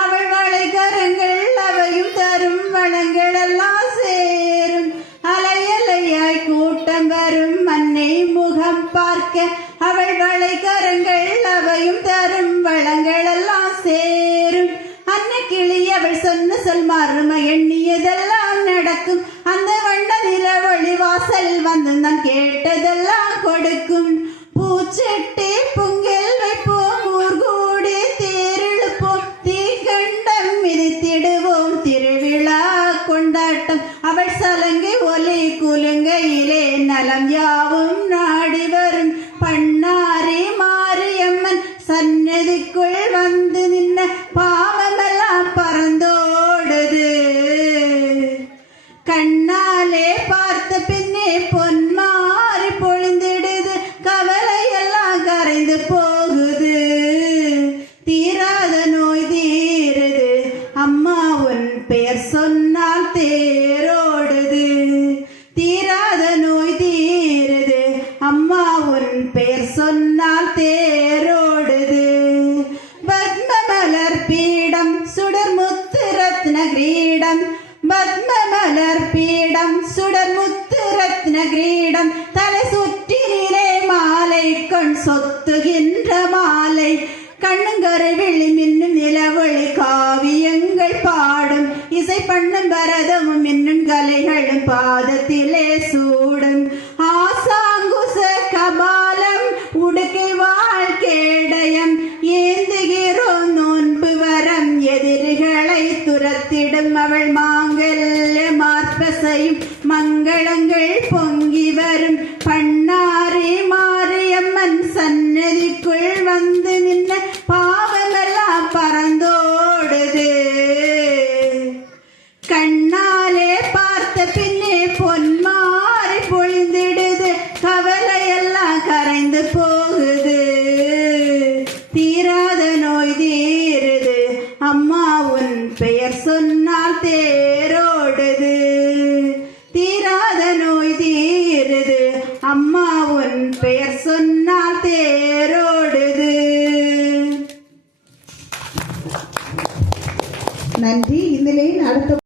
அவள் வளைகரங்கள் அவையும் தரும் வளங்கள் எல்லாம் சேரும். அலையலையாய் கூட்டம் வரும் மண்ணை முகம் பார்க்க அவள் வளைகரங்கள் அவையும் தரும் வளங்கள் எல்லாம் சேரும். அன்னக்கிளி அவள் சொன்ன சொல் மறுமை எண்ணியதெல்லாம் நடக்கும். அந்த வண்ண நில ஒளிவாசல் வந்து நான் கேட்டதெல்லாம் கொடுக்கும். பூச்செட்டி பொங்கல் வைப்போம், ஊர் கூடி தேரிழுப்போம், தீக்கண்டம் மிதித்திடுவோம், திருவிழா கொண்டாட்டம். அவள் சலங்கை ஒலி குலுங்கையிலே நலம் யாவும் நாடி வரும். பண்ணாரி மாரியம்மன் சன்னதிக்குள் வந்து நின்ன பாவமெல்லாம் பறந்தோடுது. கண்ணாலே பார்த்த பின்னே பொன்மாறி பொழிந்திடுது. கவலையெல்லாம் கரைந்து போகுது. தீராத நோய் தீருது. அம்மா உன் பெயர் சொன்னால் தேரோடுது. தீராத நோய் தீருது. அம்மா உன் பெயர் சொன்னால் தேரோடுது. பத்ம மலர் பீடம் சுடர் முத்து ரத்ன கிரீடம். பத்ம மலர் பீடம் சுடர் முத்து ரத்ன கிரீடம். தலை சுற்றிலே மாலை கண் சொத்துகின்ற மாலை. கண்ணுங்கரை விழி மின்னும் நிலவொளி காவியங்கள் பாடும். இசை பண்ணும் பரதமும் மின்னும் கலைகளும் பாதத்திலே சூடும். ஆசாங்குச கபாலம் உடுக்கை வாழ்கேடயம் ஏந்துகிறோம் நோன்பு வரம். எதிரிகளை துரத்திடும் அவள் மாங்கல்ய மார்பசையும் மங்களங்கள் பொங்கி வரும். பண்ணாரி மாரியம்மன் சன்னதிக்குள் வந்து நின்ன பாவமெல்லாம் பறந்தோடுது. கண்ணாலே பார்த்த பின்னே பொன்மாறி பொழிந்திடுது. கவலையெல்லாம் கரைந்து போகுது. தீராத நோய் தீருது. அம்மா உன் பெயர் சொன்னால் தேரோடுது. தீராத நோய் தீருது. அம்மா உன் பெயர் சொன்னால் தேரோடுது. நன்றி. இந்த அடுத்த